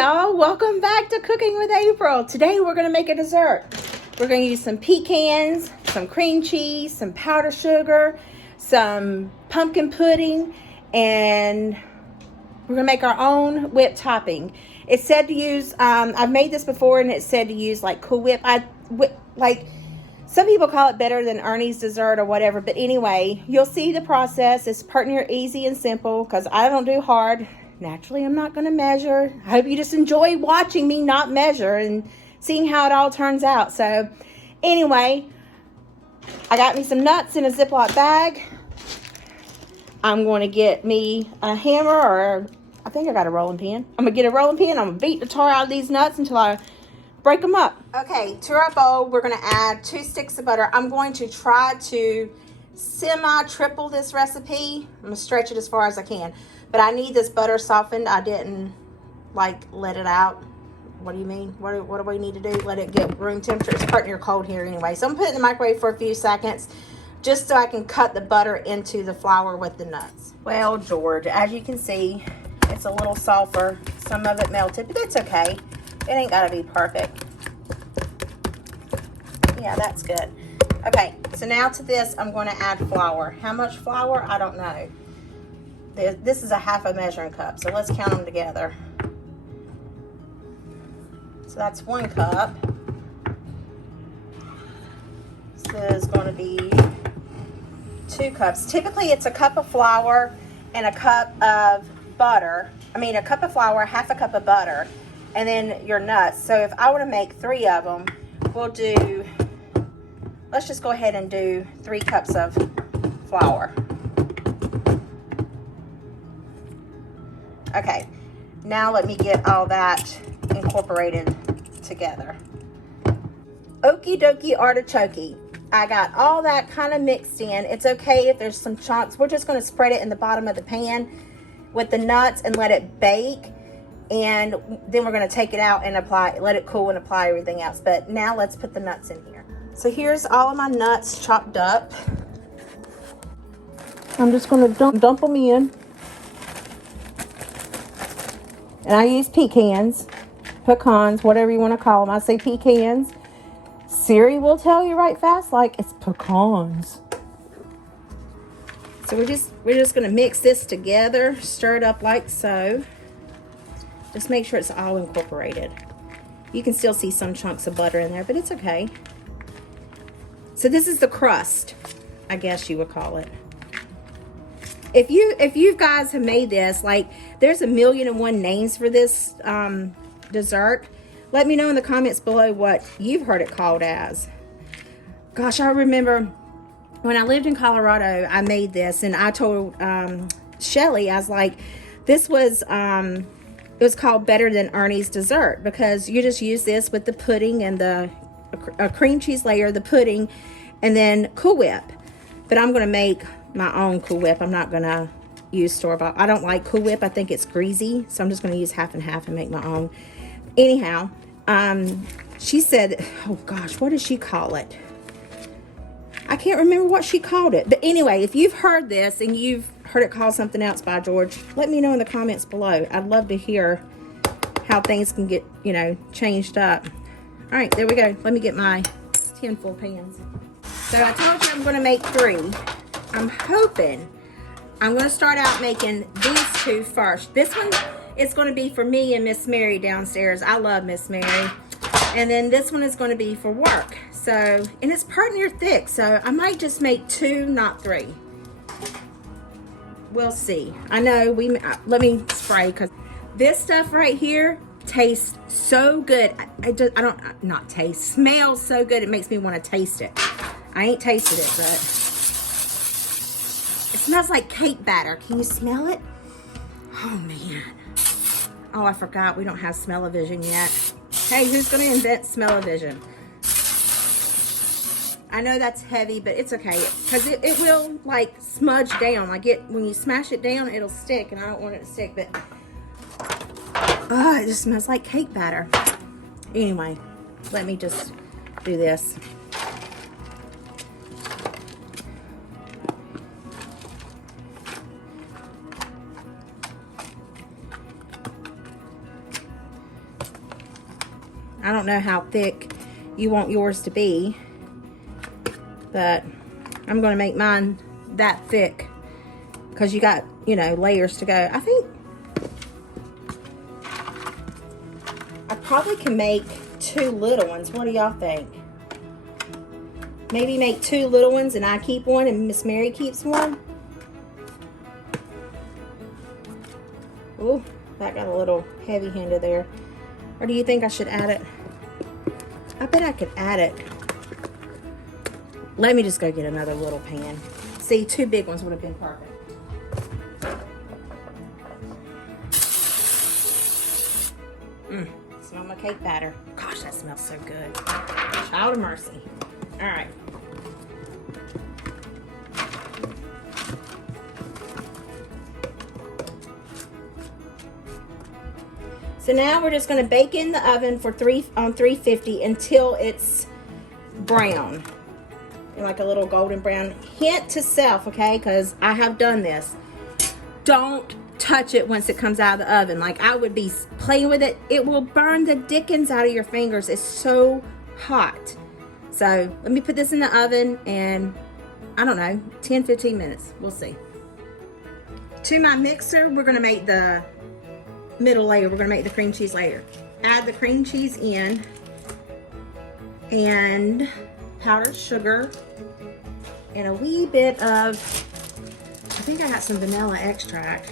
y'all, welcome back to Cooking with April. Today we're going to make a dessert. We're going to use some pecans, some cream cheese, some powdered sugar, some pumpkin pudding, and we're going to make our own whipped topping. It said to use, I've made this before and it said to use like Cool Whip. Like some people call it better than Ernie's dessert or whatever, but anyway, you'll see the process. It's pretty easy and simple because I don't do hard. Naturally, I'm not going to measure. I hope you just enjoy watching me not measure and seeing how it all turns out. So anyway, I got me some nuts in a Ziploc bag. I'm going to get me a hammer, or I think I got a rolling pin. I'm going to get a rolling pin. I'm going to beat the tar out of these nuts until I break them up. Okay, to our bowl, we're going to add 2 sticks of butter. I'm going to try to semi-triple this recipe. I'm going to stretch it as far as I can. But I need this butter softened. I didn't let it out. What do you mean? What do we need to do? Let it get room temperature. It's pretty cold here anyway. So I'm putting it in the microwave for a few seconds just so I can cut the butter into the flour with the nuts. Well, George, as you can see, it's a little sulfur. Some of it melted, but that's okay. It ain't gotta be perfect. Yeah, that's good. Okay, so now to this, I'm gonna add flour. How much flour? I don't know. This is a half a measuring cup, so let's count them together. So that's 1 cup. This is going to be 2 cups. Typically, it's a cup of flour and a cup of butter. A cup of flour, half a cup of butter, and then your nuts. So if I were to make 3 of them, let's just go ahead and do 3 cups of flour. Okay, now let me get all that incorporated together. Okie dokie artichoke. I got all that kind of mixed in. It's okay if there's some chunks. We're just going to spread it in the bottom of the pan with the nuts and let it bake. And then we're going to take it out and let it cool and apply everything else. But now let's put the nuts in here. So here's all of my nuts chopped up. I'm just going to dump them in. And I use pecans, whatever you want to call them. I say pecans. Siri will tell you right fast, like it's pecans. So we're just going to mix this together, stir it up like so. Just make sure it's all incorporated. You can still see some chunks of butter in there, but it's okay. So this is the crust, I guess you would call it. If you guys have made this, like there's 1,000,001 names for this dessert. Let me know in the comments below what you've heard it called as. Gosh, I remember when I lived in Colorado, I made this, and I told Shelly, I was like, this was it was called Better Than Ernie's Dessert, because you just use this with the pudding and the cream cheese layer, the pudding, and then Cool Whip. But I'm going to make my own Cool Whip. I'm not going to use store-bought. I don't like Cool Whip. I think it's greasy, so I'm just going to use half and half and make my own. Anyhow, she said, oh gosh, what did she call it? I can't remember what she called it. But anyway, if you've heard this and you've heard it called something else by George, let me know in the comments below. I'd love to hear how things can get, changed up. All right, there we go. Let me get my 10 full pans. So I told you I'm going to make 3. I'm hoping I'm going to start out making these 2 first. This one is going to be for me and Miss Mary downstairs. I love Miss Mary. And then this one is going to be for work. So, and it's part near thick, so I might just make 2, not 3. We'll see. I know let me spray, because this stuff right here tastes so good. Smells so good it makes me want to taste it. I ain't tasted it, but it smells like cake batter. Can you smell it? Oh man. Oh, I forgot we don't have smell-o-vision yet. Hey, who's going to invent smell-o-vision? I know that's heavy, but it's okay, because it will like smudge down. When you smash it down, it'll stick, and I don't want it to stick, but it just smells like cake batter. Anyway, let me just do this. I don't know how thick you want yours to be, but I'm going to make mine that thick because you got, you know, layers to go. I think I probably can make 2 little ones. What do y'all think? Maybe make 2 little ones and I keep one and Miss Mary keeps one. Ooh, that got a little heavy-handed there. Or do you think I should add it? I bet I could add it. Let me just go get another little pan. See, 2 big ones would have been perfect. Smell my cake batter. Gosh, that smells so good. Child of mercy. All right. So now we're just going to bake in the oven for 350 until it's brown, like a little golden brown. Hint to self, okay? Because I have done this. Don't touch it once it comes out of the oven. Like I would be playing with it. It will burn the dickens out of your fingers. It's so hot. So let me put this in the oven and I don't know, 10-15 minutes. We'll see. To my mixer, we're going to make the middle layer. We're going to make the cream cheese layer. Add the cream cheese in and powdered sugar and a wee bit of, I think I got some vanilla extract.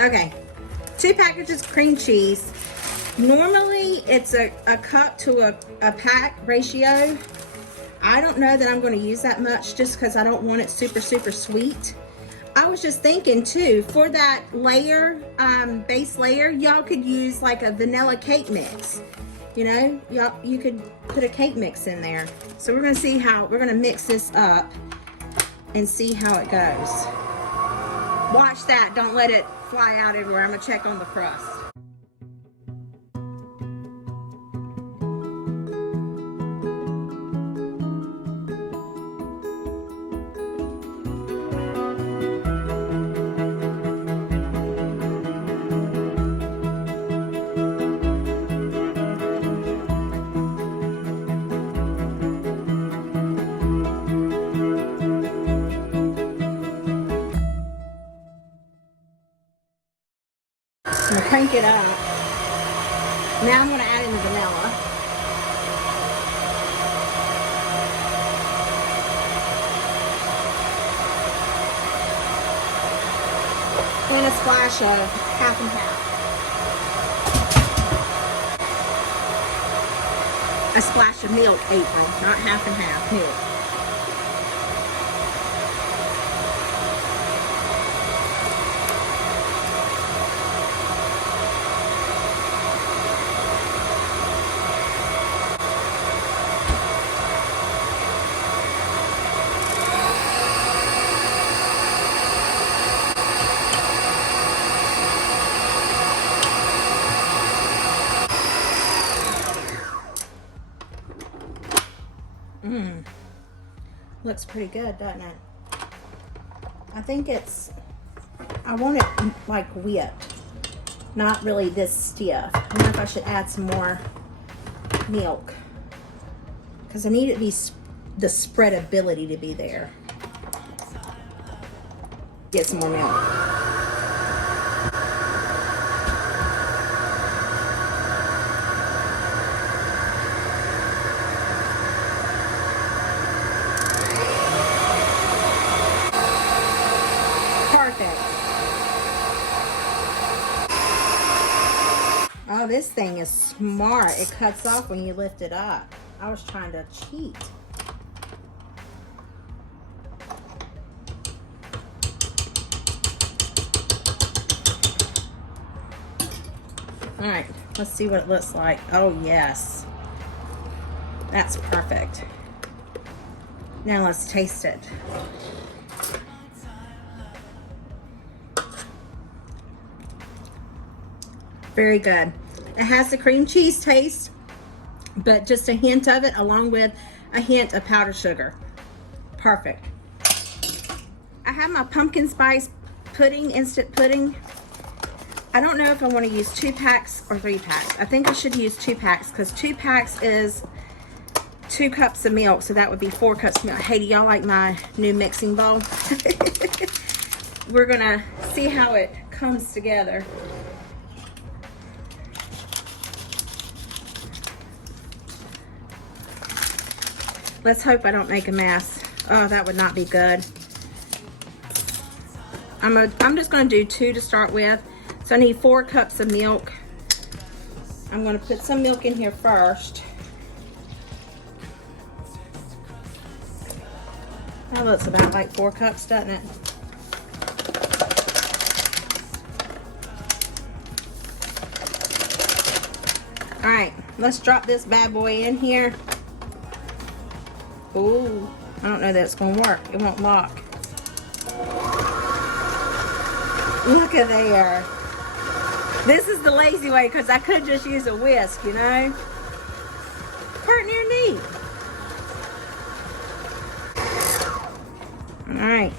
Okay, 2 packages of cream cheese. Normally it's a cup to a pack ratio. I don't know that I'm going to use that much just because I don't want it super sweet. I was just thinking too, for that layer, base layer, y'all could use like a vanilla cake mix. You know, y'all, you could put a cake mix in there. So we're going to see how, we're going to mix this up and see how it goes. Watch that, don't let it fly out everywhere. I'm going to check on the crust. I'm going to crank it up. Now I'm going to add in the vanilla. And a splash of half and half. A splash of milk, April, not half and half, milk. Looks pretty good, doesn't it? I think it's, I want it like whipped, not really this stiff. I wonder if I should add some more milk because I need it to be the spreadability to be there. Get some more milk. Oh, this thing is smart. It cuts off when you lift it up. I was trying to cheat. All right, let's see what it looks like. Oh, yes. That's perfect. Now let's taste it. Very good. It has the cream cheese taste, but just a hint of it along with a hint of powdered sugar. Perfect. I have my pumpkin spice pudding, instant pudding. I don't know if I want to use 2 packs or 3 packs. I think I should use 2 packs because 2 packs is 2 cups of milk, so that would be 4 cups of milk. Hey, do y'all like my new mixing bowl? We're gonna see how it comes together. Let's hope I don't make a mess. Oh, that would not be good. I'm just gonna do 2 to start with. So I need 4 cups of milk. I'm gonna put some milk in here first. That looks about like 4 cups, doesn't it? All right, let's drop this bad boy in here. Ooh, I don't know that it's gonna work. It won't lock. Look at there. This is the lazy way because I could just use a whisk, you know? Pretty neat. All right.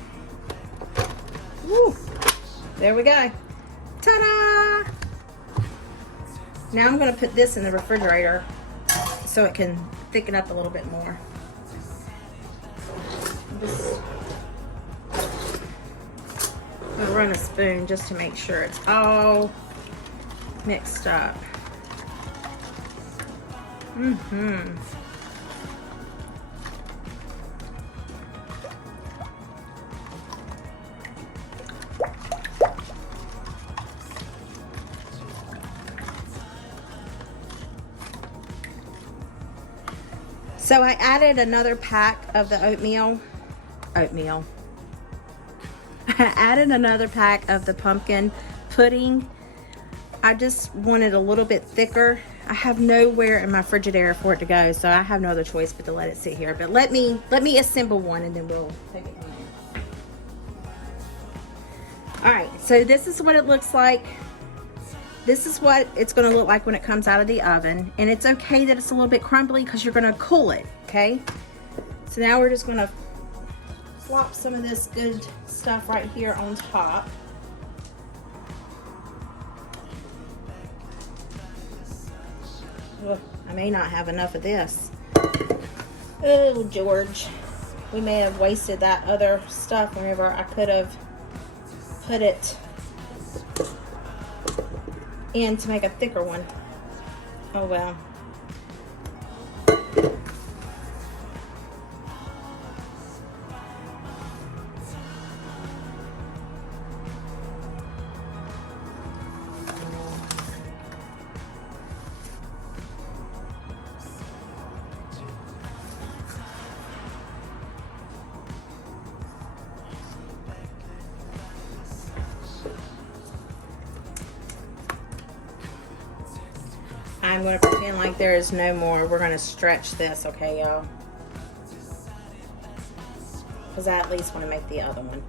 Woo. There we go. Ta-da! Now I'm going to put this in the refrigerator so it can thicken up a little bit more. I'll run a spoon just to make sure it's all mixed up. So I added another pack of the oatmeal. I added another pack of the pumpkin pudding. I just wanted a little bit thicker. I have nowhere in my Frigidaire for it to go, so I have no other choice but to let it sit here. But let me assemble one and then we'll take it from there. All right, so this is what it looks like. This is what it's going to look like when it comes out of the oven. And it's okay that it's a little bit crumbly because you're going to cool it, okay? So now we're just going to flop some of this good stuff right here on top. Ugh, I may not have enough of this. Oh, George. We may have wasted that other stuff whenever I could have put it in to make a thicker one. Oh well. I'm going to pretend like there is no more. We're going to stretch this, okay, y'all? Because I at least want to make the other one.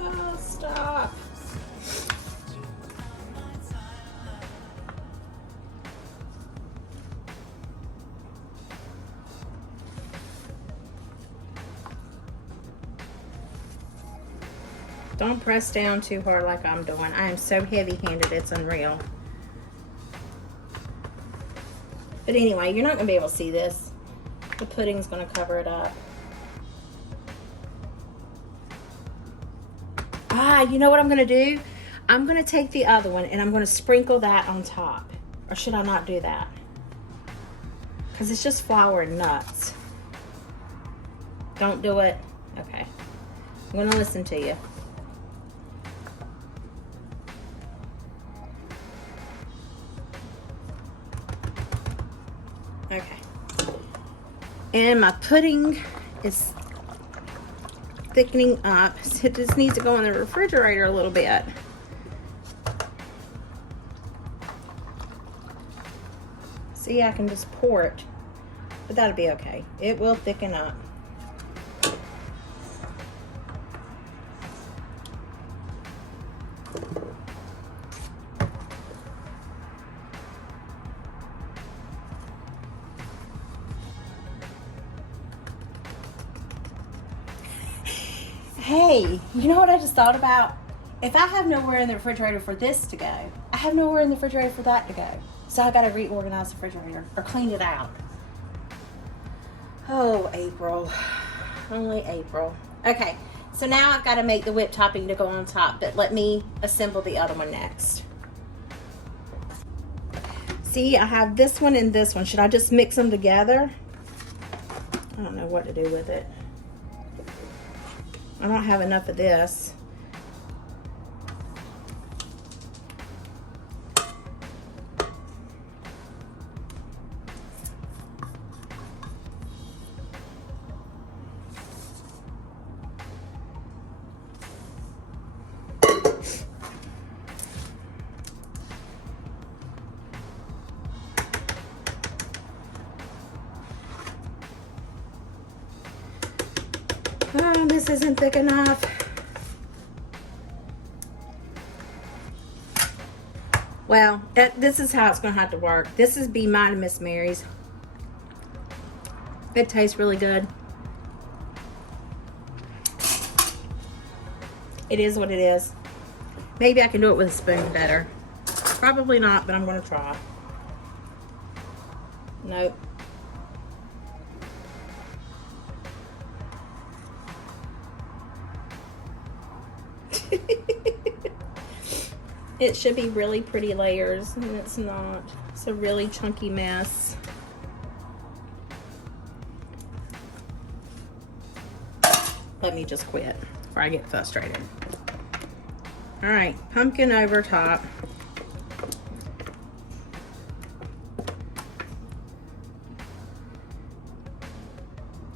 Oh, stop. Don't press down too hard like I'm doing. I am so heavy-handed, it's unreal. But anyway, you're not going to be able to see this. The pudding's going to cover it up. Ah, you know what I'm going to do? I'm going to take the other one and I'm going to sprinkle that on top. Or should I not do that? Because it's just flour and nuts. Don't do it? Okay. I'm going to listen to you. Okay. And my pudding is thickening up. So it just needs to go in the refrigerator a little bit. See, I can just pour it, but that'll be okay. It will thicken up. Hey, you know what I just thought about? If I have nowhere in the refrigerator for this to go, I have nowhere in the refrigerator for that to go. So I gotta reorganize the refrigerator or clean it out. Oh, April. Only April. Okay, so now I've got to make the whipped topping to go on top, but let me assemble the other one next. See, I have this one and this one. Should I just mix them together? I don't know what to do with it. I don't have enough of this. Oh, this isn't thick enough. Well, this is how it's going to have to work. This is Be Mine and Miss Mary's. It tastes really good. It is what it is. Maybe I can do it with a spoon better. Probably not, but I'm going to try. Nope. It should be really pretty layers, and it's not. It's a really chunky mess. Let me just quit before I get frustrated. All right, pumpkin over top.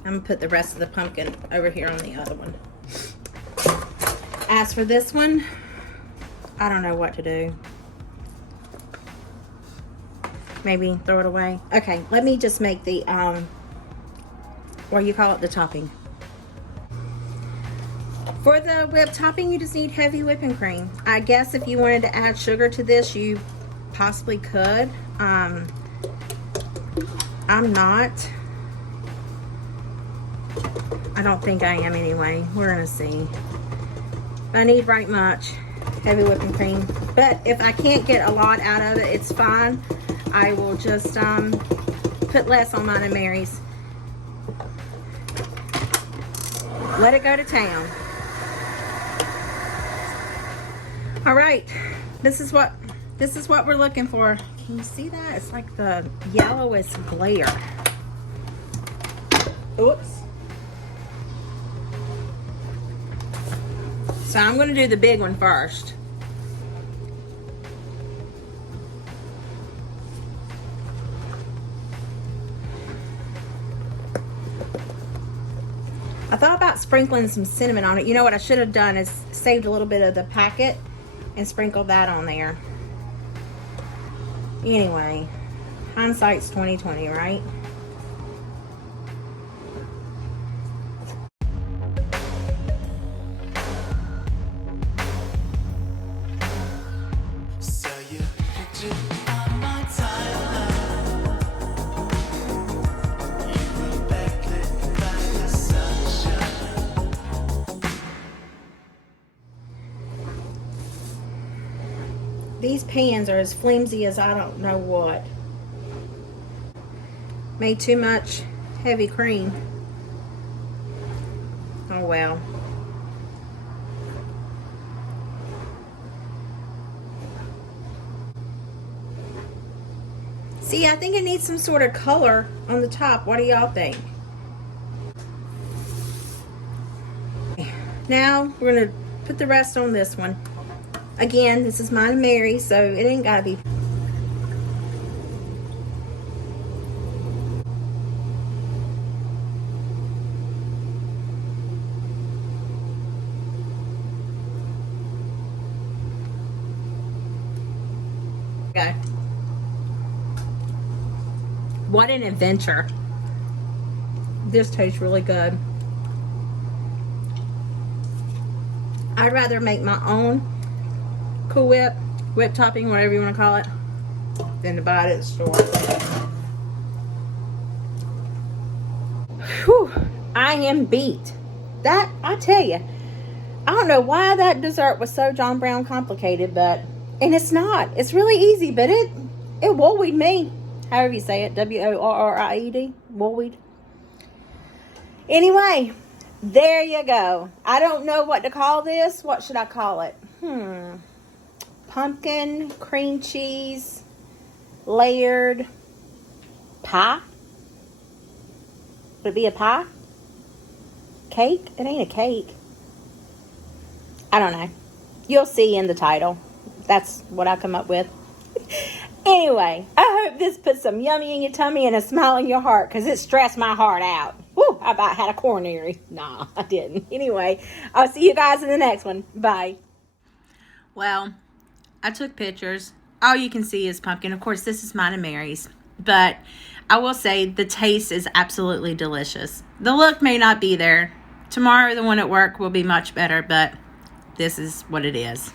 I'm gonna put the rest of the pumpkin over here on the other one. As for this one, I don't know what to do. Maybe throw it away. Okay, let me just make the, what do you call it, the topping. For the whipped topping, you just need heavy whipping cream. I guess if you wanted to add sugar to this, you possibly could. I'm not. I don't think I am anyway. We're gonna see. I need right much heavy whipping cream, but if I can't get a lot out of it, it's fine. I will just put less on mine and Mary's. Let it go to town. All right, this is what we're looking for. Can you see that? It's like the yellowest glare. Oops. So I'm going to do the big one first. I thought about sprinkling some cinnamon on it. You know what I should have done is saved a little bit of the packet and sprinkled that on there. Anyway, hindsight's 20/20, right? These pans are as flimsy as I don't know what. Made too much heavy cream. Oh well. See, I think it needs some sort of color on the top. What do y'all think? Now we're gonna put the rest on this one. Again, this is mine and Mary, so it ain't gotta be. Okay. What an adventure. This tastes really good. I'd rather make my own Cool Whip topping, whatever you want to call it, than to buy it at the store. Whew, I am beat. That, I tell you, I don't know why that dessert was so John Brown complicated, but, and it's not. It's really easy, but it worried me. However you say it, W-O-R-R-I-E-D, worried. Anyway, there you go. I don't know what to call this. What should I call it? Pumpkin, cream cheese, layered pie. Would it be a pie? Cake? It ain't a cake. I don't know. You'll see in the title. That's what I come up with. Anyway, I hope this put some yummy in your tummy and a smile in your heart, because it stressed my heart out. Woo, I about had a coronary. Nah, I didn't. Anyway, I'll see you guys in the next one. Bye. Well, I took pictures. All you can see is pumpkin. Of course, this is mine and Mary's. But I will say the taste is absolutely delicious. The look may not be there. Tomorrow, the one at work will be much better, but this is what it is.